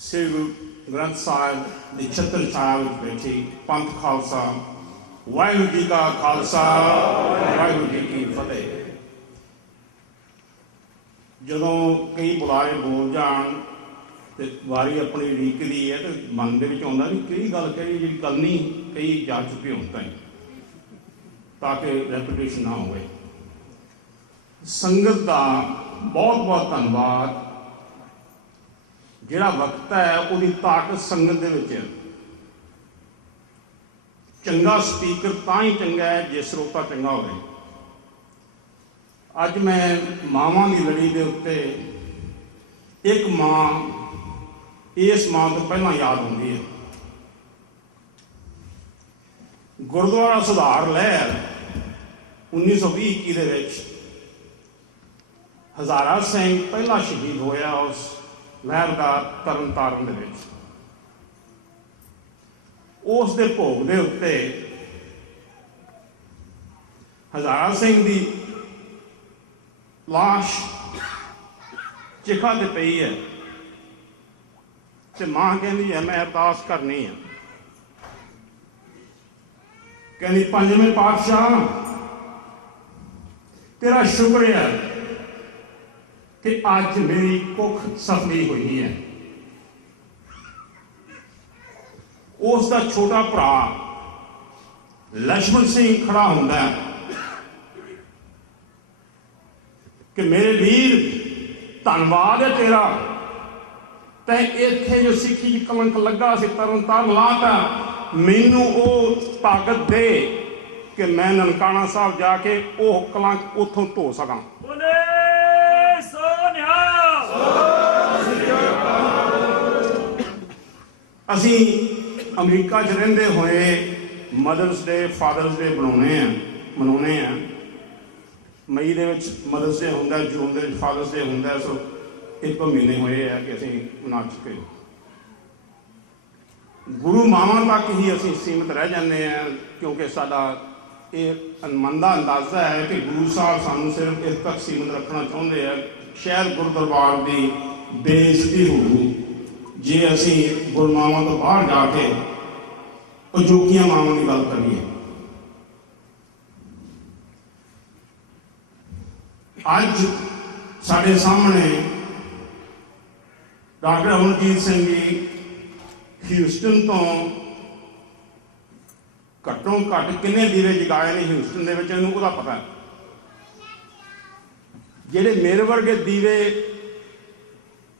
श्री गुरु ग्रंथ साहिब की छत्र छाया बैठी पंथ खालसा वाहिगुरू जी का खालसा वाहिगुरू जी की फतेह। जदों कई बुलारे बोल जान ते वारी अपनी रीकदी है तो मन के आता भी कई गल कही जी करनी कई जा चुके हों ताकि रेपुटेशन ना हो। संगत का बहुत बहुत धन्यवाद। जिहड़ा वक्त है उसकी ताकत संगत दे विच है। चंगा स्पीकर तां ही चंगा है जे श्रोता चंगा हो। अज मैं मावां की लड़ी के उत्ते एक मां इस मां तो पहला याद आती है। गुरुद्वारा सुधार लहर 1920 के हज़ारा सिंह पहला शहीद होया उस लहर का तरन तारण दे विच। उस दे भोग दे उत्ते हज़ारा सिंह की लाश चिखा ते पई है ते मां कहती है मैं अरदास करनी है। कहती पंजवें पातशाह तेरा शुक्र है कि अज मेरी कुख सफली हुई है। उसका छोटा भरा लक्ष्मण सिंह खड़ा होंदा कि मेरे वीर धन्यवाद है तेरा, तैं इत्थे जो सिक्खी च कलंक लगा सी तरन तारण लाता, मैनू वो ताकत दे कि मैं ननकाना साहब जाके वो कलंक उथों धो सकां। असी अमरीका च रहिंदे होए मदर्स डे फादर्स डे मनाउने हैं। मई दे विच मदर्स डे हुंदा, जून दे विच फादर्स डे हुंदा। सो एक महीने होए है कि असी मना चुके। गुरु मावां तक ही असी सीमित रह जाते हैं क्योंकि साडा ये मन का अंदाजा है कि गुरु साहब सानू सिर्फ इस तक सीमित रखना चाहते हैं। शायद गुरु दरबार की बेइज्जती होगी जे असी गुरु मावां तो बाहर जाके अजोगियां मावां की गल करिए। अज साडे सामने डॉक्टर अमरजीत सिंह जी ह्यूस्टन तो घट्टों घट्ट किन्ने दीवे जगाए ने ह्यूस्टन दे विच इहनूं उहदा पता है। जिहड़े मेरे वर्गे दीवे,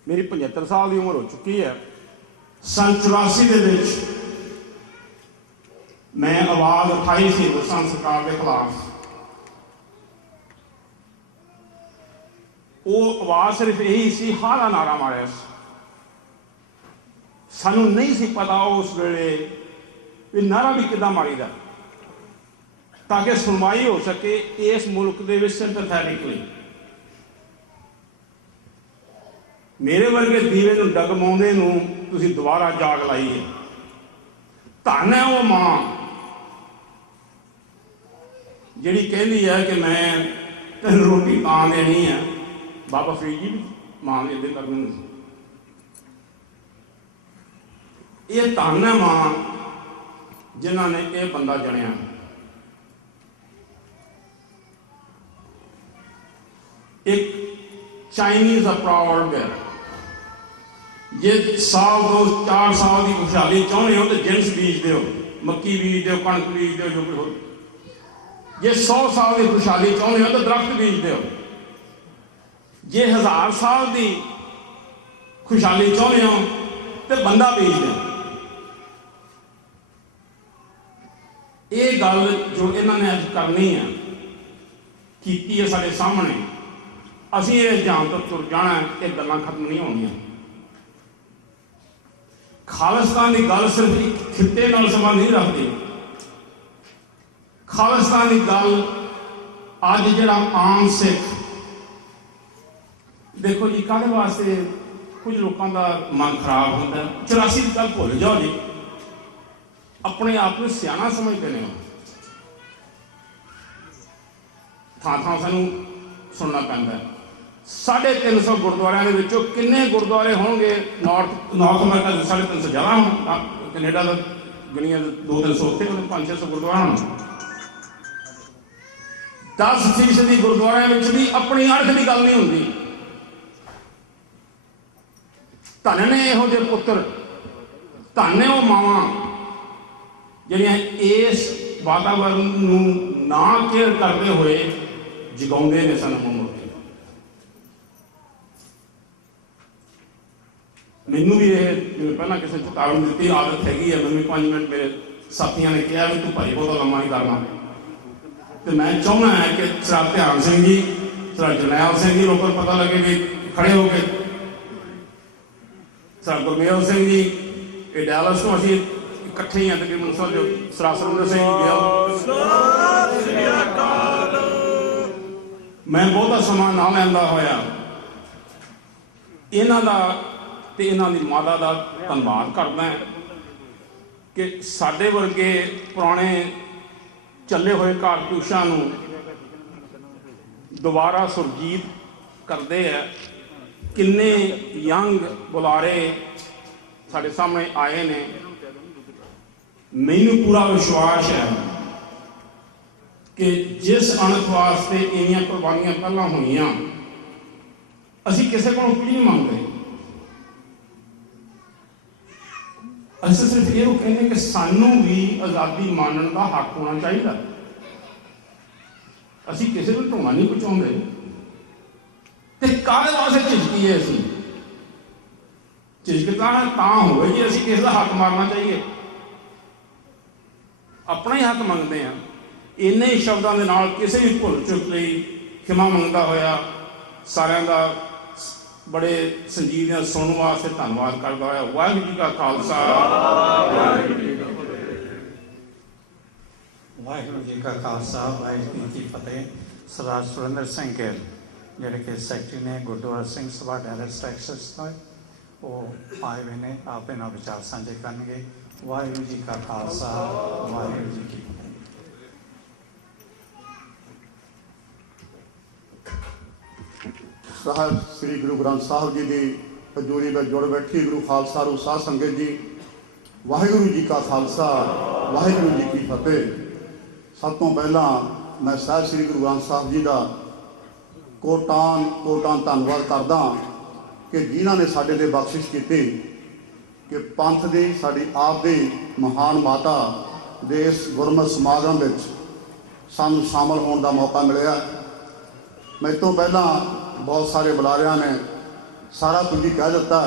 मेरी 75 साल की उम्र हो चुकी है। सन 84 के विच मैं आवाज़ उठाई सी हिंदुस्तान सरकार के खिलाफ। वो आवाज़ सिर्फ यही सी, हाला नारा मारिया। सानू नहीं सी पता उस वेले भी नारा भी किदां मारीदा ताकि सुनवाई हो सके इस मुल्क दे विच सिंपैथेटिकली। मेरे वर्गे दीवे नूं डगमाउंदे नूं तुसीं दोबारा जाग लाई है। धन है वो मां जिहड़ी कहती है कि मैं तैनूं रोटी तां देनी है। बाबा फरीद जी भी मां ने इदां करनी। ये धन है मां जिन्हां ने यह बंदा जणिया। एक चाइनीज अप्रावर्ड है, जे साल 2-4 साल की खुशहाली चाहते हो तो जिनस बीज दो, मक्की बीज दो, कणक बीज दो, जो कुछ हो। जे 100 साल की खुशहाली चाहते हो तो दरख्त बीज दो। जे 1000 साल की खुशहाली चाहते हो तो बंदा बीज दो। ये गल जो इन्होंने अज करनी है की है साढ़े सामने, असी इस जान तो तुर जाना, ये गल्लां खत्म नहीं होंदियां। खालिस्तान की गल सिर्फ एक खिते नाल संबंध नहीं रखती। खालिस्तान की गल अज जिहड़ा आम सिख, देखो जी काहदे वास्ते कुछ लोगों का मन खराब होता है। 84 की गल भुल जाओ जी, अपने आप को सियाना समझते हैं। थां थां सानू सुनना पैंदा है। 350 ਗੁਰਦੁਆਰਿਆਂ ਦੇ ਵਿੱਚੋਂ ਕਿੰਨੇ ਗੁਰਦੁਆਰੇ ਹੋਣਗੇ ਨਾਰਥ ਅਮਰੀਕਾ ਦੇ 350 ਜ਼ਿਆਦਾ ਹੋਣ, ਕੈਨੇਡਾ ਦਾ ਗਣੀਆਂ 200-300 ਉੱਥੇ ਹੋਣੇ, 500-600 ਗੁਰਦੁਆਰਾ ਹੋਣ। 10% ਗੁਰਦੁਆਰਿਆਂ ਵਿੱਚ ਵੀ ਆਪਣੀ ਅਰਥ ਦੀ ਗੱਲ ਨਹੀਂ ਹੁੰਦੀ। ਧਨ ਨੇ ਇਹੋ ਜਿਹੇ ਪੁੱਤਰ, ਧਨ ਨੇ ਉਹ ਮਾਵਾਂ ਜਿਹੜੀਆਂ ਇਸ ਵਾਤਾਵਰਨ ਨੂੰ ਨਾ ਕੇਅਰ ਕਰਦੇ ਹੋਏ ਜਗਾਉਂਦੇ ਨੇ ਸਾਨੂੰ ਮੁੜ ਕੇ। ਮੈਨੂੰ ਵੀ ਇਹ ਜਿਵੇਂ ਪਹਿਲਾਂ ਕਿਸੇ ਚੇਤਾਵਨੀ ਦਿੱਤੀ ਆਦਤ ਹੈਗੀ ਹੈ, ਮੈਨੂੰ 5 ਮਿੰਟ ਮੇਰੇ ਸਾਥੀਆਂ ਨੇ ਕਿਹਾ ਵੀ ਤੂੰ ਭਾਈ ਬਹੁਤਾ ਲੰਮਾ ਨਹੀਂ ਕਰਨਾ, ਤੇ ਮੈਂ ਚਾਹੁੰਦਾ ਹਾਂ ਕਿ ਸਰਦਾਰ ਧਿਆਨ ਸਿੰਘ ਜੀ, ਸਰਦਾਰ ਜਰਨੈਲ ਸਿੰਘ ਜੀ ਲੋਕਾਂ ਨੂੰ ਪਤਾ ਲੱਗੇ ਵੀ ਖੜੇ ਹੋ ਕੇ, ਸਰਦਾਰ ਗੁਰਮੇਲ ਸਿੰਘ ਜੀ ਇਹ ਡੈਲਸ ਤੋਂ ਅਸੀਂ ਇਕੱਠੇ ਹੀ ਆ ਤਕਰੀਬਨ ਜੋ ਸਰਦਾਰ ਸੁਰਿੰਦਰ ਸਿੰਘ ਜੀ ਮੈਂ ਬਹੁਤਾ ਸਮਾਂ ਨਾ ਲੈਂਦਾ ਹੋਇਆ ਇਹਨਾਂ ਦਾ ਤੇ ਇਹਨਾਂ ਦੀ ਮਾਤਾ ਦਾ ਧੰਨਵਾਦ ਕਰਦਾ ਕਿ ਸਾਡੇ ਵਰਗੇ ਪੁਰਾਣੇ ਚੱਲੇ ਹੋਏ ਕਾਰਤੂਸਾਂ ਨੂੰ ਦੁਬਾਰਾ ਸੁਰਜੀਤ ਕਰਦੇ ਆ। ਕਿੰਨੇ ਯੰਗ ਬੁਲਾਰੇ ਸਾਡੇ ਸਾਹਮਣੇ ਆਏ ਨੇ। ਮੈਨੂੰ ਪੂਰਾ ਵਿਸ਼ਵਾਸ ਹੈ ਕਿ ਜਿਸ ਅਣਖ ਵਾਸਤੇ ਇੰਨੀਆਂ ਕੁਰਬਾਨੀਆਂ ਪਹਿਲਾਂ ਹੋਈਆਂ, ਅਸੀਂ ਕਿਸੇ ਕੋਲੋਂ ਕੁਝ ਨਹੀਂ ਮੰਗਦੇ। ਅਸੀਂ ਸਿਰਫ ਇਹ ਕਹਿੰਦੇ ਕਿ ਸਾਨੂੰ ਵੀ ਆਜ਼ਾਦੀ ਮਾਣਨ ਦਾ ਹੱਕ ਹੋਣਾ ਚਾਹੀਦਾ। ਅਸੀਂ ਕਿਸੇ ਨੂੰ ਢੋਣਾ ਨਹੀਂ ਪਹੁੰਚਾਉਂਦੇ। ਤੇ ਕਾਹਦੇ ਵਾਸਤੇ ਝਿਜਕੀਏ? ਅਸੀਂ ਝਿਜਕਦਾ ਤਾਂ ਹੋਵੇ ਜੇ ਅਸੀਂ ਕਿਸੇ ਦਾ ਹੱਕ ਮਾਰਨਾ ਚਾਹੀਏ। ਆਪਣਾ ਹੀ ਹੱਕ ਮੰਗਦੇ ਹਾਂ। ਇੰਨੇ ਹੀ ਸ਼ਬਦਾਂ ਦੇ ਨਾਲ ਕਿਸੇ ਵੀ ਭੁੱਲ ਚੁੱਕ ਲਈ ਖਿਮਾ ਮੰਗਦਾ ਹੋਇਆ ਸਾਰਿਆਂ ਦਾ ਬੜੇ ਸੰਜੀਵ ਨਾਲ ਸੁਣਨ ਵਾਸਤੇ ਧੰਨਵਾਦ ਕਰਦਾ ਹੋਇਆ। ਵਾਹਿਗੁਰੂ ਜੀ ਕਾ ਖਾਲਸਾ, ਵਾਹਿਗੁਰੂ ਜੀ ਕਾ ਖਾਲਸਾ, ਵਾਹਿਗੁਰੂ ਜੀ ਕੀ ਫਤਿਹ। ਸਰਦਾਰ ਸੁਰਿੰਦਰ ਸਿੰਘ ਗਿੱਲ ਜਿਹੜੇ ਕਿ ਸੈਕਟਰੀ ਨੇ ਗੁਰਦੁਆਰਾ ਸਿੰਘ ਸਭਾ ਡੈਲਸ ਟੈਕਸਸ ਤੋਂ, ਉਹ ਆਏ ਹੋਏ ਨੇ, ਆਪ ਇਹਨਾਂ ਵਿਚਾਰ ਸਾਂਝੇ ਕਰਨਗੇ। ਵਾਹਿਗੁਰੂ ਜੀ ਕਾ ਖਾਲਸਾ, ਵਾਹਿਗੁਰੂ ਜੀ ਕੀ ਫਤਿਹ। ਸਾਹਿਬ ਸ੍ਰੀ ਗੁਰੂ ਗ੍ਰੰਥ ਸਾਹਿਬ ਜੀ ਦੀ ਹਜ਼ੂਰੀ ਵਿੱਚ ਜੁੜ ਬੈਠੀ ਗੁਰੂ ਖਾਲਸਾ ਰੂ ਸਾਧ ਸੰਗਤ ਜੀ, ਵਾਹਿਗੁਰੂ ਜੀ ਕਾ ਖਾਲਸਾ, ਵਾਹਿਗੁਰੂ ਜੀ ਕੀ ਫਤਿਹ। ਸਭ ਤੋਂ ਪਹਿਲਾਂ ਮੈਂ ਸਾਹਿਬ ਸ੍ਰੀ ਗੁਰੂ ਗ੍ਰੰਥ ਸਾਹਿਬ ਜੀ ਦਾ ਕੋਟਾਂ ਧੰਨਵਾਦ ਕਰਦਾ ਕਿ ਜਿਨ੍ਹਾਂ ਨੇ ਸਾਡੇ ਤੇ ਬਖਸ਼ਿਸ਼ ਕੀਤੀ ਕਿ ਪੰਥ ਦੀ ਸਾਡੀ ਆਪ ਦੀ ਮਹਾਨ ਮਾਤਾ ਦੇ ਇਸ ਗੁਰਮਤਿ ਸਮਾਗਮ ਵਿੱਚ ਸਾਨੂੰ ਸ਼ਾਮਲ ਹੋਣ ਦਾ ਮੌਕਾ ਮਿਲਿਆ। ਮੇਰੇ ਤੋਂ ਪਹਿਲਾਂ ਬਹੁਤ ਸਾਰੇ ਬੁਲਾਰਿਆਂ ਨੇ ਸਾਰਾ ਕੁਝ ਹੀ ਕਹਿ ਦਿੱਤਾ,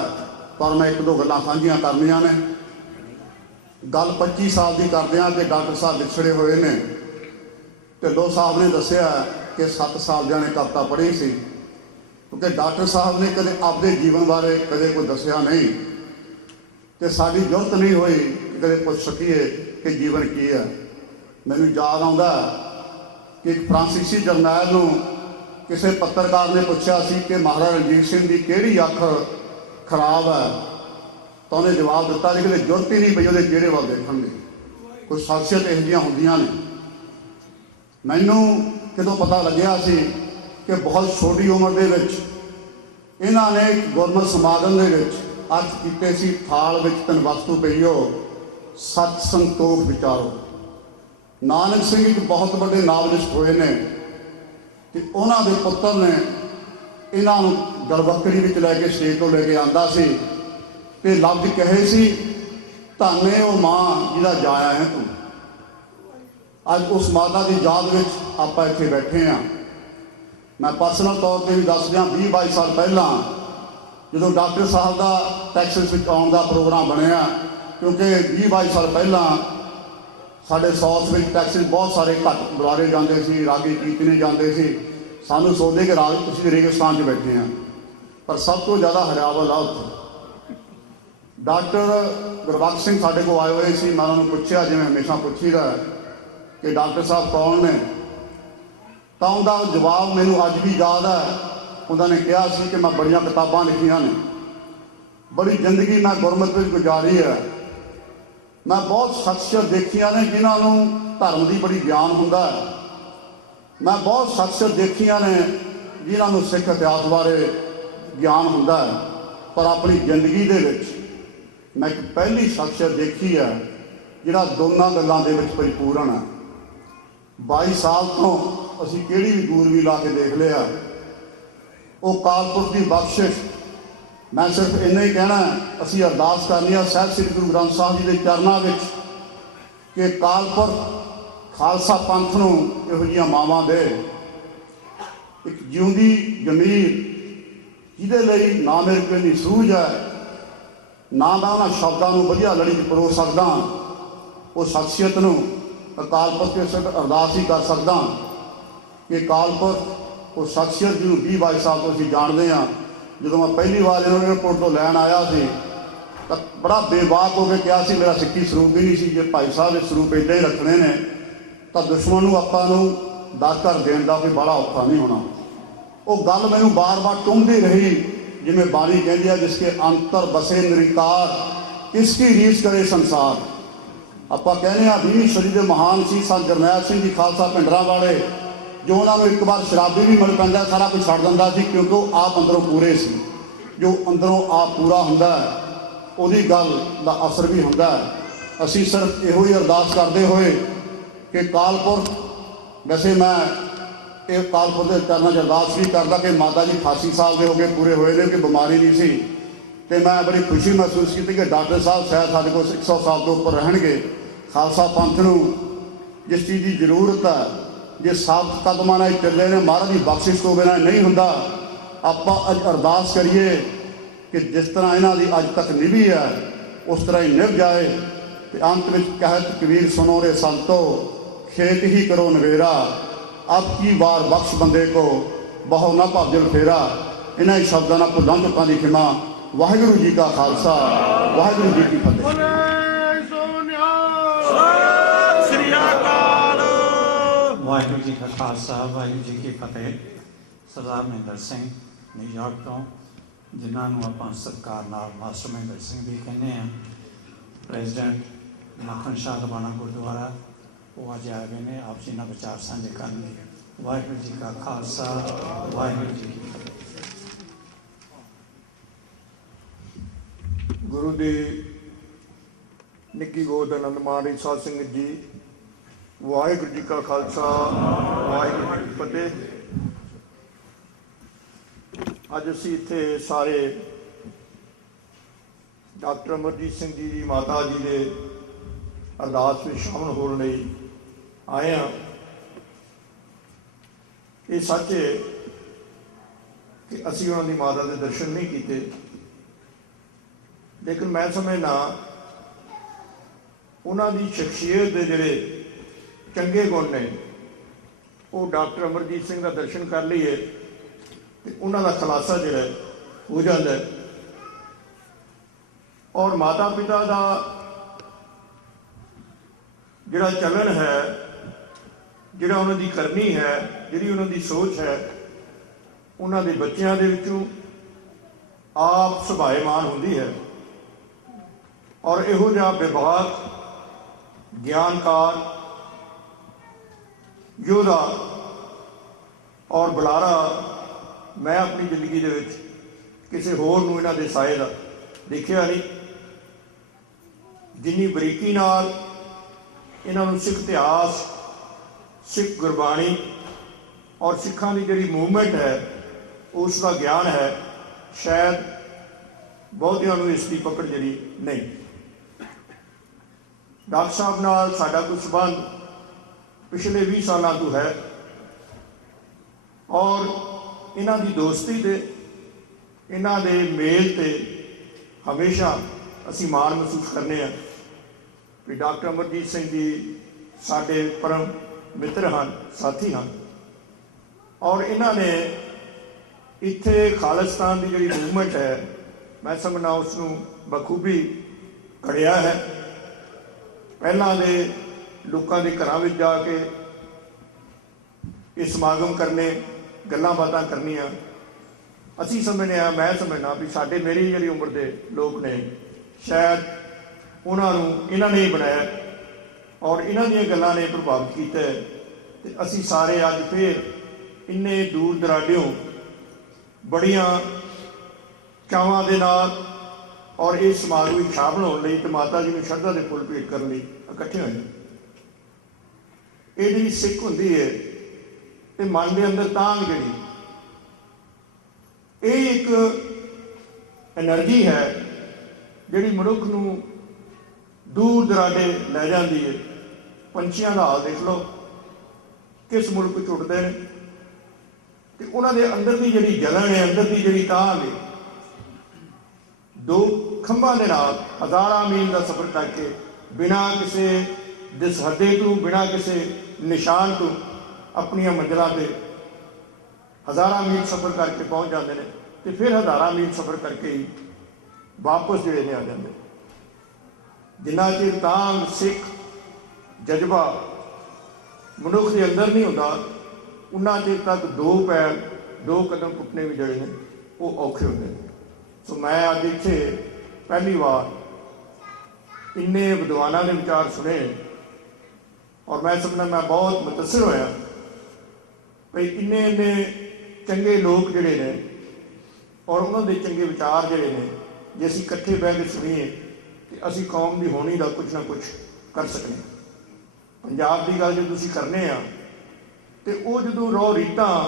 ਪਰ ਮੈਂ 1-2 ਗੱਲਾਂ ਸਾਂਝੀਆਂ ਕਰਨੀਆਂ ਨੇ। ਗੱਲ 25 ਸਾਲ ਦੀ ਕਰਦੇ ਹਾਂ ਕਿ ਡਾਕਟਰ ਸਾਹਿਬ ਵਿਛੜੇ ਹੋਏ ਨੇ। ਢਿੱਲੋਂ ਸਾਹਿਬ ਨੇ ਦੱਸਿਆ ਕਿ 7 ਸਾਲ ਦਿਆਂ ਨੇ ਕਵਿਤਾ ਪੜ੍ਹੀ ਸੀ, ਕਿਉਂਕਿ ਡਾਕਟਰ ਸਾਹਿਬ ਨੇ ਕਦੇ ਆਪਦੇ ਜੀਵਨ ਬਾਰੇ ਕਦੇ ਕੋਈ ਦੱਸਿਆ ਨਹੀਂ, ਤੇ ਸਾਡੀ ਜ਼ਰੂਰਤ ਨਹੀਂ ਹੋਈ ਕਿ ਕਦੇ ਪੁੱਛ ਸਕੀਏ ਕਿ ਜੀਵਨ ਕੀ ਹੈ। ਮੈਨੂੰ ਯਾਦ ਆਉਂਦਾ ਕਿ ਇੱਕ ਫਰਾਂਸੀਸੀ ਜਰਨੈਲ ਨੂੰ ਕਿਸੇ ਪੱਤਰਕਾਰ ਨੇ ਪੁੱਛਿਆ ਸੀ ਕਿ ਮਹਾਰਾਜਾ ਰਣਜੀਤ ਸਿੰਘ ਦੀ ਕਿਹੜੀ ਅੱਖ ਖਰਾਬ ਹੈ, ਤਾਂ ਉਹਨੇ ਜਵਾਬ ਦਿੱਤਾ ਜੀ ਕਿ ਜ਼ਰੂਰਤ ਹੀ ਨਹੀਂ ਪਈ ਉਹਦੇ ਚਿਹਰੇ ਵੱਲ ਦੇਖਣ ਦੀ। ਕੋਈ ਸ਼ਖਸੀਅਤ ਇਹੋ ਜਿਹੀਆਂ ਹੁੰਦੀਆਂ ਨੇ। ਮੈਨੂੰ ਜਦੋਂ ਪਤਾ ਲੱਗਿਆ ਸੀ ਕਿ ਬਹੁਤ ਛੋਟੀ ਉਮਰ ਦੇ ਵਿੱਚ ਇਹਨਾਂ ਨੇ ਗੁਰਮਤਿ ਸਮਾਗਮ ਦੇ ਵਿੱਚ ਅਰਥ ਕੀਤੇ ਸੀ, ਥਾਲ ਵਿੱਚ ਤਨ ਵਸਤੂ ਪਈਓ ਸਤ ਸੰਤੋਖ ਵਿਚਾਰੋ। ਨਾਨਕ ਸਿੰਘ ਇੱਕ ਬਹੁਤ ਵੱਡੇ ਨਾਵਲਿਸਟ ਹੋਏ ਨੇ ਤੇ ਉਹਨਾਂ ਦੇ ਪੁੱਤਰ ਨੇ ਇਹਨਾਂ ਨੂੰ ਗਲਵੱਕੜੀ ਵਿੱਚ ਲੈ ਕੇ ਸਟੇਜ ਤੋਂ ਲੈ ਕੇ ਆਂਦਾ ਸੀ ਤੇ ਲਫ਼ਜ਼ ਕਹੇ ਸੀ, ਧੰਨ ਉਹ ਮਾਂ ਜਿਹਦਾ ਜਾਇਆ ਹੈ ਤੂੰ। ਅੱਜ ਉਸ ਮਾਤਾ ਦੀ ਯਾਦ ਵਿੱਚ ਆਪਾਂ ਇੱਥੇ ਬੈਠੇ ਹਾਂ। ਮੈਂ ਪਰਸਨਲ ਤੌਰ ਤੇ ਵੀ ਦੱਸ ਦਿਆਂ, 20-22 ਸਾਲ ਪਹਿਲਾਂ ਜਦੋਂ ਡਾਕਟਰ ਸਾਹਿਬ ਦਾ ਟੈਕਸਸ ਵਿੱਚ ਆਉਣ ਦਾ ਪ੍ਰੋਗਰਾਮ ਬਣਿਆ, ਕਿਉਂਕਿ 20-22 ਸਾਲ ਪਹਿਲਾਂ ਸਾਡੇ ਸਾਊਥ ਵਿੱਚ ਟੈਕਸਸ ਬਹੁਤ ਸਾਰੇ ਘੱਟ ਬੁਲਾਰੇ ਜਾਂਦੇ ਸੀ, ਰਾਗੀ ਕੀਰਤਨੇ ਜਾਂਦੇ ਸੀ। ਸਾਨੂੰ ਸੋਚਦੇ ਕਿ ਰਾਗ ਤੁਸੀਂ ਰੇਗਿਸਤਾਨ 'ਚ ਬੈਠੇ ਆ, ਪਰ ਸਭ ਤੋਂ ਜ਼ਿਆਦਾ ਹਰਿਆਵਲ ਆ ਉੱਥੇ। ਡਾਕਟਰ ਗੁਰਬਖਸ਼ ਸਿੰਘ ਸਾਡੇ ਕੋਲ ਆਏ ਹੋਏ ਸੀ। ਮੈਂ ਉਹਨਾਂ ਨੂੰ ਪੁੱਛਿਆ, ਜਿਵੇਂ ਹਮੇਸ਼ਾ ਪੁੱਛੀਦਾ ਕਿ ਡਾਕਟਰ ਸਾਹਿਬ ਕੌਣ ਨੇ, ਤਾਂ ਉਹਦਾ ਜਵਾਬ ਮੈਨੂੰ ਅੱਜ ਵੀ ਯਾਦ ਹੈ। ਉਹਨਾਂ ਨੇ ਕਿਹਾ ਸੀ ਕਿ ਮੈਂ ਬੜੀਆਂ ਕਿਤਾਬਾਂ ਲਿਖੀਆਂ ਨੇ, ਬੜੀ ਜ਼ਿੰਦਗੀ ਮੈਂ ਗੁਰਮਤਿ ਵਿੱਚ ਗੁਜ਼ਾਰੀ ਹੈ। ਮੈਂ ਬਹੁਤ ਸ਼ਖਸੀਅਤ ਦੇਖੀਆਂ ਨੇ ਜਿਨ੍ਹਾਂ ਨੂੰ ਧਰਮ ਦੀ ਬੜੀ ਗਿਆਨ ਹੁੰਦਾ ਹੈ। ਮੈਂ ਬਹੁਤ ਸ਼ਖਸੀਅਤ ਦੇਖੀਆਂ ਨੇ ਜਿਨ੍ਹਾਂ ਨੂੰ ਸਿੱਖ ਇਤਿਹਾਸ ਬਾਰੇ ਗਿਆਨ ਹੁੰਦਾ ਹੈ, ਪਰ ਆਪਣੀ ਜ਼ਿੰਦਗੀ ਦੇ ਵਿੱਚ ਮੈਂ ਇੱਕ ਪਹਿਲੀ ਸ਼ਖਸੀਅਤ ਦੇਖੀ ਹੈ ਜਿਹੜਾ ਦੋਨਾਂ ਗੱਲਾਂ ਦੇ ਵਿੱਚ ਪਰਿਪੂਰਨ ਹੈ। 22 ਸਾਲ ਤੋਂ ਅਸੀਂ ਕਿਹੜੀ ਵੀ ਦੂਰਬੀਨ ਲਾ ਕੇ ਦੇਖ ਲਿਆ, ਉਹ ਕਾਲਪੁਰਖ ਦੀ ਬਖਸ਼ਿਸ਼। ਮੈਂ ਸਿਰਫ ਇੰਨਾ ਹੀ ਕਹਿਣਾ, ਅਸੀਂ ਅਰਦਾਸ ਕਰਨੀ ਆ ਸਾਹਿਬ ਸ੍ਰੀ ਗੁਰੂ ਗ੍ਰੰਥ ਸਾਹਿਬ ਜੀ ਦੇ ਚਰਨਾਂ ਵਿੱਚ ਕਿ ਕਾਲਪੁਰਖ ਖਾਲਸਾ ਪੰਥ ਨੂੰ ਇਹੋ ਜਿਹੀਆਂ ਮਾਵਾਂ ਦੇ, ਇੱਕ ਜਿਉਂਦੀ ਜਮੀਰ ਜਿਹਦੇ ਲਈ ਨਾ ਮੇਰੇ ਕੋਲ ਇੰਨੀ ਸੂਝ ਹੈ, ਨਾ ਮੈਂ ਉਹਨਾਂ ਸ਼ਬਦਾਂ ਨੂੰ ਵਧੀਆ ਲੜੀ 'ਚ ਪਰੋ ਸਕਦਾ, ਉਹ ਸ਼ਖਸੀਅਤ ਨੂੰ ਅਕਾਲ ਪੁਰਖ ਕੇ ਸਿਰਫ ਅਰਦਾਸ ਹੀ ਕਰ ਸਕਦਾ ਕਿ ਅਕਾਲ ਪੁਰਖ ਉਹ ਸ਼ਖਸੀਅਤ ਜਿਹਨੂੰ 20-22 ਸਾਲ ਤੋਂ ਅਸੀਂ ਜਾਣਦੇ ਹਾਂ। ਜਦੋਂ ਮੈਂ ਪਹਿਲੀ ਵਾਰ ਇਹਨਾਂ ਨੂੰ ਏਅਰਪੋਰਟ ਤੋਂ ਲੈਣ ਆਇਆ ਸੀ ਤਾਂ ਬੜਾ ਬੇਬਾਕ ਹੋ ਕੇ ਕਿਹਾ ਸੀ ਮੇਰਾ ਸਿੱਖੀ ਸਰੂਪ ਵੀ ਨਹੀਂ ਸੀ, ਜੇ ਭਾਈ ਸਾਹਿਬ ਇਹ ਸਰੂਪ ਇੱਦਾਂ ਹੀ ਰੱਖਣੇ ਨੇ ਤਾਂ ਦੁਸ਼ਮਣ ਨੂੰ ਆਪਾਂ ਨੂੰ ਦਾਤ ਕਰ ਦੇਣ ਦਾ ਕੋਈ ਬੜਾ ਔਖਾ ਨਹੀਂ ਹੋਣਾ। ਉਹ ਗੱਲ ਮੈਨੂੰ ਬਾਰ-ਬਾਰ ਟੁੰਬਦੀ ਰਹੀ, ਜਿਵੇਂ ਬਾਣੀ ਕਹਿੰਦੀ ਆ ਜਿਸਕੇ ਅੰਤਰ ਬਸੇ ਨਿਰੰਕਾਰ ਇਸकी ਰੀਸ ਕਰੇ ਸੰਸਾਰ। ਆਪਾਂ ਕਹਿੰਦੇ ਆ 20ਵੀਂ ਸਦੀ ਦੇ ਮਹਾਨ ਸੀ ਸੰਤ ਜਰਨੈਲ ਸਿੰਘ ਜੀ ਖਾਲਸਾ ਭਿੰਡਰਾਂ ਵਾਲੇ, ਜੋ ਉਹਨਾਂ ਨੂੰ ਇੱਕ ਵਾਰ ਸ਼ਰਾਬੀ ਵੀ ਮਿਲ ਪੈਂਦਾ ਸਾਰਾ ਕੁਝ ਛੱਡ ਦਿੰਦਾ ਸੀ, ਕਿਉਂਕਿ ਉਹ ਆਪ ਅੰਦਰੋਂ ਪੂਰੇ ਸੀ। ਜੋ ਅੰਦਰੋਂ ਆਪ ਪੂਰਾ ਹੁੰਦਾ ਉਹਦੀ ਗੱਲ ਦਾ ਅਸਰ ਵੀ ਹੁੰਦਾ। ਅਸੀਂ ਸਿਰਫ ਇਹੋ ਹੀ ਅਰਦਾਸ ਕਰਦੇ ਹੋਏ ਕਿ ਕਾਲਪੁਰਖ, ਵੈਸੇ ਮੈਂ ਇਹ ਕਾਲਪੁਰਖ ਦੇ ਚਰਨਾਂ 'ਚ ਅਰਦਾਸ ਵੀ ਕਰਦਾ ਕਿ ਮਾਤਾ ਜੀ 88 ਸਾਲ ਦੇ ਹੋ ਕੇ ਪੂਰੇ ਹੋਏ ਨੇ, ਕਿ ਬਿਮਾਰੀ ਨਹੀਂ ਸੀ, ਅਤੇ ਮੈਂ ਬੜੀ ਖੁਸ਼ੀ ਮਹਿਸੂਸ ਕੀਤੀ ਕਿ ਡਾਕਟਰ ਸਾਹਿਬ ਸ਼ਾਇਦ ਸਾਡੇ ਕੋਲ 100 ਸਾਲ ਤੋਂ ਉੱਪਰ ਰਹਿਣਗੇ। ਖਾਲਸਾ ਪੰਥ ਨੂੰ ਜਿਸ ਚੀਜ਼ ਦੀ ਜ਼ਰੂਰਤ ਹੈ, ਜੇ ਸਾਬਤ ਕਦਮਾਂ ਨਾਲ ਚੱਲੇ ਨੇ, ਮਹਾਰਾਜ ਦੀ ਬਖਸ਼ਿਸ਼ ਤੋਂ ਬਿਨਾਂ ਨਹੀਂ ਹੁੰਦਾ। ਆਪਾਂ ਅੱਜ ਅਰਦਾਸ ਕਰੀਏ ਕਿ ਜਿਸ ਤਰ੍ਹਾਂ ਇਹਨਾਂ ਦੀ ਅੱਜ ਤੱਕ ਨਿਭੀ ਹੈ ਉਸ ਤਰ੍ਹਾਂ ਹੀ ਨਿਭ ਜਾਏ। ਅਤੇ ਅੰਤ ਵਿੱਚ ਕਹਿਤ ਕਬੀਰ ਸੁਣੋ ਰੇ ਸੰਤੋ, ਖੇਤ ਹੀ ਕਰੋ ਨਵੇਰਾ, ਅਬ ਕੀ ਵਾਰ ਬਖਸ਼ ਬੰਦੇ ਕੋ ਬਹੁ ਨਾ ਭਾਜਲ ਫੇਰਾ। ਇਹਨਾਂ ਹੀ ਸ਼ਬਦਾਂ ਨਾਲ ਭੁੱਲਾਂ ਚੁੱਕਾਂ ਦੀ ਖਿਮਾ। ਵਾਹਿਗੁਰੂ ਜੀ ਕਾ ਖਾਲਸਾ, ਵਾਹਿਗੁਰੂ ਜੀ ਕੀ ਫਤਿਹ। ਵਾਹਿਗੁਰੂ ਜੀ ਕਾ ਖਾਲਸਾ, ਵਾਹਿਗੁਰੂ ਜੀ ਕੀ ਫਤਿਹ। ਸਰਦਾਰ ਮਹਿੰਦਰ ਸਿੰਘ ਨਿਊਯਾਰਕ ਤੋਂ, ਜਿਨ੍ਹਾਂ ਨੂੰ ਆਪਾਂ ਸਤਿਕਾਰ ਨਾਲ ਮਾਸਟਰ ਮਹਿੰਦਰ ਸਿੰਘ ਵੀ ਕਹਿੰਦੇ ਹਾਂ, ਪ੍ਰੈਜ਼ੀਡੈਂਟ ਮੱਖਣ ਸ਼ਾਹ ਰਬਾਣਾ ਗੁਰਦੁਆਰਾ, ਉਹ ਅੱਜ ਆਏ ਹੋਏ ਨੇ ਆਪ ਜੀ ਨਾਲ ਵਿਚਾਰ ਸਾਂਝੇ ਕਰਨਗੇ। ਵਾਹਿਗੁਰੂ ਜੀ ਕਾ ਖਾਲਸਾ, ਵਾਹਿਗੁਰੂ ਜੀ ਕੀ ਫਤਿਹ। ਗੁਰੂ ਦੀ ਨਿੱਕੀ ਗੋਦ ਆਨੰਦ ਮਾਣ ਸਾਧ ਸੰਗਤ ਜੀ, ਵਾਹਿਗੁਰੂ ਜੀ ਕਾ ਖਾਲਸਾ, ਵਾਹਿਗੁਰੂ ਜੀ ਕੀ ਫਤਿਹ। ਅੱਜ ਅਸੀਂ ਇੱਥੇ ਸਾਰੇ ਡਾਕਟਰ ਅਮਰਜੀਤ ਸਿੰਘ ਜੀ ਦੀ ਮਾਤਾ ਜੀ ਦੇ ਅਰਦਾਸ ਵਿੱਚ ਸ਼ਾਮਲ ਹੋਣ ਲਈ ਆਏ ਹਾਂ। ਇਹ ਸੱਚ ਹੈ ਕਿ ਅਸੀਂ ਉਹਨਾਂ ਦੀ ਮਾਤਾ ਦੇ ਦਰਸ਼ਨ ਨਹੀਂ ਕੀਤੇ, ਲੇਕਿਨ ਮੈਂ ਸਮਝਦਾ ਉਹਨਾਂ ਦੀ ਸ਼ਖਸੀਅਤ ਦੇ ਜਿਹੜੇ ਚੰਗੇ ਗੁਣ ਨੇ ਉਹ ਡਾਕਟਰ ਅਮਰਜੀਤ ਸਿੰਘ ਦਾ ਦਰਸ਼ਨ ਕਰ ਲਈਏ ਤੇ ਉਹਨਾਂ ਦਾ ਖੁਲਾਸਾ ਜਿਹੜਾ ਹੋ ਜਾਂਦਾ। ਔਰ ਮਾਤਾ ਪਿਤਾ ਦਾ ਜਿਹੜਾ ਚੱਲਣ ਹੈ, ਜਿਹੜਾ ਉਹਨਾਂ ਦੀ ਕਰਨੀ ਹੈ, ਜਿਹੜੀ ਉਹਨਾਂ ਦੀ ਸੋਚ ਹੈ, ਉਹਨਾਂ ਦੇ ਬੱਚਿਆਂ ਦੇ ਵਿੱਚੋਂ ਆਪ ਸੁਭਾਏਮਾਨ ਹੁੰਦੀ ਹੈ। ਔਰ ਇਹੋ ਜਿਹਾ ਵਿਭਾਗ, ਗਿਆਨਕਾਰ, ਯੋਧਾ ਔਰ ਬੁਲਾਰਾ ਮੈਂ ਆਪਣੀ ਜ਼ਿੰਦਗੀ ਦੇ ਵਿੱਚ ਕਿਸੇ ਹੋਰ ਨੂੰ ਇਹਨਾਂ ਦੇ ਸਾਏ ਦਾ ਦੇਖਿਆ ਨਹੀਂ। ਜਿੰਨੀ ਬਰੀਕੀ ਨਾਲ ਇਹਨਾਂ ਨੂੰ ਸਿੱਖ ਇਤਿਹਾਸ, ਸਿੱਖ ਗੁਰਬਾਣੀ ਔਰ ਸਿੱਖਾਂ ਦੀ ਜਿਹੜੀ ਮੂਵਮੈਂਟ ਹੈ ਉਸ ਦਾ ਗਿਆਨ ਹੈ, ਸ਼ਾਇਦ ਬਹੁਤਿਆਂ ਨੂੰ ਇਸ ਦੀ ਪਕੜ ਜਿਹੜੀ ਨਹੀਂ। ਡਾਕਟਰ ਸਾਹਿਬ ਨਾਲ ਸਾਡਾ ਕੋਈ ਸੰਬੰਧ ਪਿਛਲੇ 20 ਸਾਲਾਂ ਤੋਂ ਹੈ ਔਰ ਇਹਨਾਂ ਦੀ ਦੋਸਤੀ ਤੇ, ਇਹਨਾਂ ਦੇ ਮੇਲ ਤੇ ਹਮੇਸ਼ਾ ਅਸੀਂ ਮਾਣ ਮਹਿਸੂਸ ਕਰਨੇ ਹਾਂ ਕਿ ਡਾਕਟਰ ਅਮਰਜੀਤ ਸਿੰਘ ਜੀ ਸਾਡੇ ਪਰਮ ਮਿੱਤਰ ਹਨ, ਸਾਥੀ ਹਨ। ਔਰ ਇਹਨਾਂ ਨੇ ਇੱਥੇ ਖਾਲਿਸਤਾਨ ਦੀ ਜਿਹੜੀ ਮੂਵਮੈਂਟ ਹੈ, ਮੈਂ ਸਮਝਦਾ ਉਸ ਨੂੰ ਬਖੂਬੀ ਘੜਿਆ ਹੈ। ਪਹਿਲਾਂ ਦੇ ਲੋਕਾਂ ਦੇ ਘਰਾਂ ਵਿੱਚ ਜਾ ਕੇ ਇਹ ਸਮਾਗਮ ਕਰਨੇ, ਗੱਲਾਂ ਬਾਤਾਂ ਕਰਨੀਆਂ, ਅਸੀਂ ਸਮਝਦੇ ਹਾਂ, ਮੈਂ ਸਮਝਦਾ ਵੀ ਸਾਡੇ ਮੇਰੀ ਜਿਹੜੀ ਉਮਰ ਦੇ ਲੋਕ ਨੇ, ਸ਼ਾਇਦ ਉਹਨਾਂ ਨੂੰ ਇਹਨਾਂ ਨੇ ਹੀ ਬਣਾਇਆ ਔਰ ਇਹਨਾਂ ਦੀਆਂ ਗੱਲਾਂ ਨੇ ਪ੍ਰਭਾਵਿਤ ਕੀਤਾ। ਅਤੇ ਅਸੀਂ ਸਾਰੇ ਅੱਜ ਫਿਰ ਇੰਨੇ ਦੂਰ ਦਰਾਡਿਓਂ ਬੜੀਆਂ ਚਾਵਾਂ ਦੇ ਨਾਲ ਔਰ ਇਸ ਸਮਾਜ ਨੂੰ ਇੱਛਾ ਬਣਾਉਣ ਲਈ ਤੇ ਮਾਤਾ ਜੀ ਨੂੰ ਸ਼ਰਧਾ ਦੇ ਫੁੱਲ ਭੇਟ ਕਰਨ ਲਈ ਇਕੱਠੇ ਹੋਏ। ਇਹ ਜਿਹੜੀ ਸਿੱਖ ਹੁੰਦੀ ਹੈ ਤੇ ਮਨ ਦੇ ਅੰਦਰ ਤਾਂਘ ਜਿਹੜੀ, ਇਹ ਇੱਕ ਐਨਰਜੀ ਹੈ ਜਿਹੜੀ ਮਨੁੱਖ ਨੂੰ ਦੂਰ ਦਰਾਡੇ ਲੈ ਜਾਂਦੀ ਹੈ। ਪੰਛੀਆਂ ਦਾ ਹਾਲ ਦੇਖ ਲਓ, ਕਿਸ ਮੁਲਕ 'ਚ ਉੱਡਦੇ ਨੇ ਤੇ ਉਹਨਾਂ ਦੇ ਅੰਦਰ ਦੀ ਜਿਹੜੀ ਜਲਨ ਹੈ, ਅੰਦਰ ਦੀ ਜਿਹੜੀ ਤਾਂਘ ਹੈ, ਦੋ ਖੰਭਾਂ ਦੇ ਨਾਲ ਹਜ਼ਾਰਾਂ ਮੀਲ ਦਾ ਸਫ਼ਰ ਕਰਕੇ ਬਿਨਾਂ ਕਿਸੇ ਦਿਸਹੱਦੇ ਤੋਂ, ਬਿਨਾਂ ਕਿਸੇ ਨਿਸ਼ਾਨ ਤੋਂ ਆਪਣੀਆਂ ਮੰਜ਼ਿਲਾਂ ਤੇ ਹਜ਼ਾਰਾਂ ਮੀਲ ਸਫ਼ਰ ਕਰਕੇ ਪਹੁੰਚ ਜਾਂਦੇ ਨੇ ਤੇ ਫਿਰ ਹਜ਼ਾਰਾਂ ਮੀਲ ਸਫ਼ਰ ਕਰਕੇ ਹੀ ਵਾਪਸ ਜਿਹੜੇ ਨੇ ਆ ਜਾਂਦੇ। ਜਿੰਨਾ ਚਿਰ ਤਾਂਘ, ਸਿੱਖ ਜਜ਼ਬਾ ਮਨੁੱਖ ਦੇ ਅੰਦਰ ਨਹੀਂ ਹੁੰਦਾ, ਉਨਾ ਚਿਰ ਤੱਕ ਦੋ ਪੈਰ, ਦੋ ਕਦਮ ਪੁੱਟਣੇ ਵੀ ਜਿਹੜੇ ਨੇ ਉਹ ਔਖੇ ਹੁੰਦੇ ਨੇ। ਸੋ ਮੈਂ ਅੱਜ ਇੱਥੇ ਪਹਿਲੀ ਵਾਰ ਇੰਨੇ ਵਿਦਵਾਨਾਂ ਦੇ ਵਿਚਾਰ ਸੁਣੇ ਔਰ ਮੈਂ ਸਮਝਦਾ ਮੈਂ ਬਹੁਤ ਮੁਤਅੱਸਰ ਹੋਇਆ ਵੀ ਇੰਨੇ ਚੰਗੇ ਲੋਕ ਜਿਹੜੇ ਨੇ ਔਰ ਉਹਨਾਂ ਦੇ ਚੰਗੇ ਵਿਚਾਰ ਜਿਹੜੇ ਨੇ ਜੇ ਅਸੀਂ ਇਕੱਠੇ ਬਹਿ ਕੇ ਸੁਣੀਏ ਤੇ ਅਸੀਂ ਕੌਮ ਦੀ ਹੋਣੀ ਦਾ ਕੁਛ ਨਾ ਕੁਛ ਕਰ ਸਕਦੇ ਹਾਂ। ਪੰਜਾਬ ਦੀ ਗੱਲ ਜੇ ਤੁਸੀਂ ਕਰਨੇ ਆ ਤੇ ਉਹ ਜਦੋਂ ਰੋ ਰੀਤਾਂ,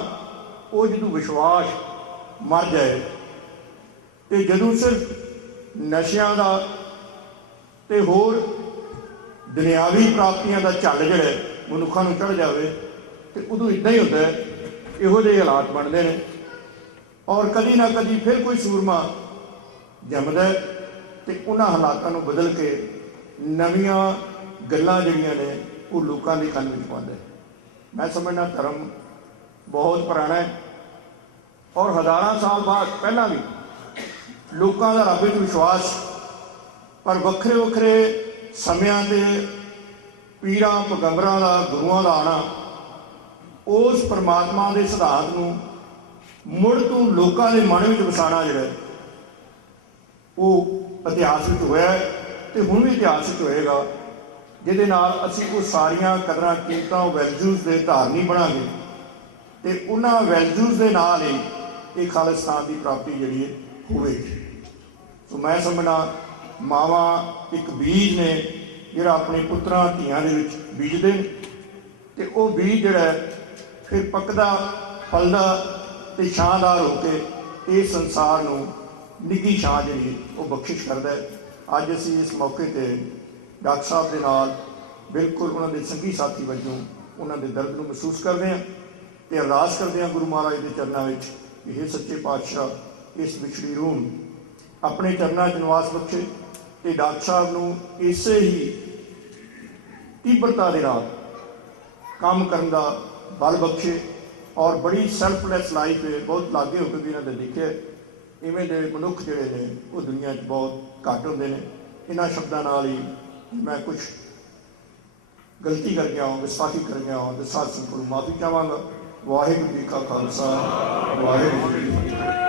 ਉਹ ਜਦੋਂ ਵਿਸ਼ਵਾਸ ਮਰ ਜਾਏ ਤੇ ਜਦੋਂ ਸਿਰਫ ਨਸ਼ਿਆਂ ਦਾ ਤੇ ਹੋਰ ਦੁਨਿਆਵੀ ਪ੍ਰਾਪਤੀਆਂ ਦਾ ਝੱਲ ਜਿਹੜਾ ਮਨੁੱਖਾਂ ਨੂੰ ਚੜ੍ਹ ਜਾਵੇ ਤੇ ਉਦੋਂ ਇੱਦਾਂ ਹੀ ਹੁੰਦਾ, ਇਹੋ ਜਿਹੇ ਹਾਲਾਤ ਬਣਦੇ ਨੇ ਔਰ ਕਦੀ ਨਾ ਕਦੀ ਫਿਰ ਕੋਈ ਸੂਰਮਾ ਜੰਮਦਾ ਤੇ ਉਹਨਾਂ ਹਾਲਾਤਾਂ ਨੂੰ ਬਦਲ ਕੇ ਨਵੀਆਂ ਗੱਲਾਂ ਜਿਹੜੀਆਂ ਨੇ ਉਹ ਲੋਕਾਂ ਦੇ ਕੰਨ ਵਿੱਚ ਪਾਉਂਦਾ। ਮੈਂ ਸਮਝਦਾ ਧਰਮ ਬਹੁਤ ਪੁਰਾਣਾ ਹੈ ਔਰ ਹਜ਼ਾਰਾਂ ਸਾਲ ਬਾਅਦ ਪਹਿਲਾਂ ਵੀ ਲੋਕਾਂ ਦਾ ਰੱਬ ਵਿੱਚ ਵਿਸ਼ਵਾਸ, ਪਰ ਵੱਖਰੇ ਵੱਖਰੇ ਸਮਿਆਂ ਤੇ ਪੀਰਾਂ, ਪੈਗੰਬਰਾਂ ਦਾ, ਗੁਰੂਆਂ ਦਾ ਆਉਣਾ ਉਸ ਪਰਮਾਤਮਾ ਦੇ ਸਿਧਾਂਤ ਨੂੰ ਮੁੜ ਤੋਂ ਲੋਕਾਂ ਦੇ ਮਨ ਵਿੱਚ ਵਸਾਉਣਾ ਜਿਹੜਾ ਉਹ ਇਤਿਹਾਸ ਵਿੱਚ ਹੋਇਆ ਤੇ ਹੁਣ ਵੀ ਇਤਿਹਾਸ ਵਿੱਚ ਹੋਏਗਾ, ਜਿਹਦੇ ਨਾਲ ਅਸੀਂ ਉਹ ਸਾਰੀਆਂ ਕਦਰਾਂ ਕੀਮਤਾਂ, ਉਹ ਵੈਲਿਊਜ਼ ਦੇ ਧਾਰਨੀ ਬਣਾਂਗੇ ਤੇ ਉਹਨਾਂ ਵੈਲਿਊਜ਼ ਦੇ ਨਾਲ ਹੀ ਇਹ ਖਾਲਿਸਤਾਨ ਦੀ ਪ੍ਰਾਪਤੀ ਜਿਹੜੀ ਹੈ ਹੋਵੇਗੀ। ਸੋ ਮੈਂ ਸਮਝਣਾ ਮਾਵਾਂ ਇੱਕ ਬੀਜ ਨੇ ਜਿਹੜਾ ਆਪਣੇ ਪੁੱਤਰਾਂ ਧੀਆਂ ਦੇ ਵਿੱਚ ਬੀਜਦੇ ਨੇ ਤੇ ਉਹ ਬੀਜ ਜਿਹੜਾ ਫਿਰ ਪੱਕਦਾ, ਫਲਦਾ ਤੇ ਛਾਂਦਾਰ ਹੋ ਕੇ ਇਹ ਸੰਸਾਰ ਨੂੰ ਨਿੱਘੀ ਛਾਂ ਜਿਹੜੀ ਉਹ ਬਖਸ਼ਿਸ਼ ਕਰਦਾ ਹੈ। ਅੱਜ ਅਸੀਂ ਇਸ ਮੌਕੇ ਤੇ ਡਾਕਟਰ ਸਾਹਿਬ ਦੇ ਨਾਲ ਬਿਲਕੁਲ ਉਹਨਾਂ ਦੇ ਸੰਗੀ ਸਾਥੀ ਵਜੋਂ ਉਹਨਾਂ ਦੇ ਦਰਦ ਨੂੰ ਮਹਿਸੂਸ ਕਰਦੇ ਹਾਂ ਤੇ ਅਰਦਾਸ ਕਰਦੇ ਹਾਂ ਗੁਰੂ ਮਹਾਰਾਜ ਦੇ ਚਰਨਾਂ ਵਿੱਚ, ਇਹ ਸੱਚੇ ਪਾਤਸ਼ਾਹ ਇਸ ਵਿਛੜੀ ਰੂਹ ਨੂੰ ਆਪਣੇ ਚਰਨਾਂ 'ਚ ਨਿਵਾਸ ਬਖਸ਼ੇ ਤੇ ਡਾਕਟਰ ਸਾਹਿਬ ਨੂੰ ਇਸੇ ਹੀ ਤੀਬਰਤਾ ਦੇ ਨਾਲ ਕੰਮ ਕਰਨ ਦਾ ਬਲ ਬਖਸ਼ੇ ਔਰ ਬੜੀ ਸੈਲਫਲੈਸ ਲਾਈਫ ਹੈ, ਬਹੁਤ ਲਾਗੇ ਹੋ ਕੇ ਵੀ ਇਹਨਾਂ ਦੇ ਦੇਖਿਆ, ਇਵੇਂ ਦੇ ਮਨੁੱਖ ਜਿਹੜੇ ਨੇ ਉਹ ਦੁਨੀਆ 'ਚ ਬਹੁਤ ਘੱਟ ਹੁੰਦੇ ਨੇ। ਇਹਨਾਂ ਸ਼ਬਦਾਂ ਨਾਲ ਹੀ ਮੈਂ ਕੁਛ ਗਲਤੀ ਕਰ ਗਿਆ ਹਾਂ, ਵਿਸਾਖੀ ਕਰ ਗਿਆ ਹਾਂ ਤੇ ਸਾਧ ਸੰਗਤ ਕੋਲੋਂ ਮਾਫੀ ਚਾਹਾਂਗਾ। ਵਾਹਿਗੁਰੂ ਜੀ ਕਾ ਖਾਲਸਾ, ਵਾਹਿਗੁਰੂ ਜੀ ਕੀ ਫਤਿਹ।